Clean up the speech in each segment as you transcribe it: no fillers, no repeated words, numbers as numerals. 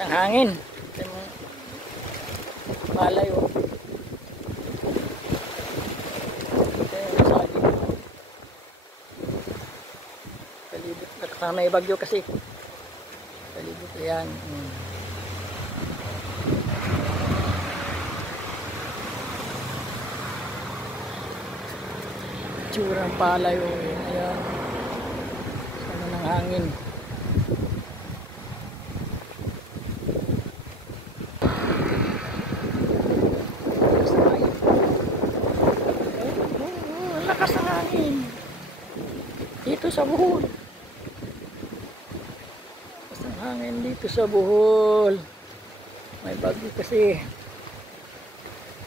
Ang hangin. Malayo. Kalibot. Nakasama may bagyo kasi. Kalibot yan. Tsurang palayo. Ayan. Sana ng hangin. Lakas ng hangin dito sa Bohol. Lakas ng hangin dito sa Bohol. May bagyo kasi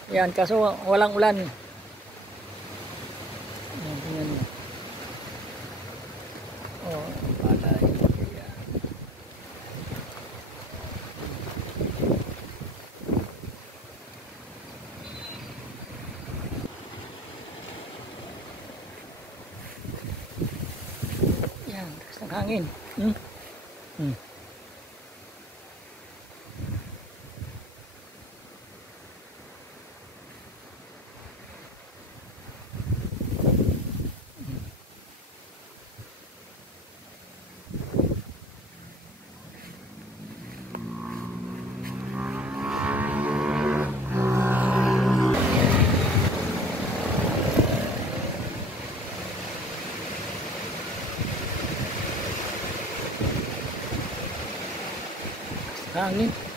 yan, kaso walang ulan. Yan. Oh, palay. Yan, lakas ng hangin. Hangin.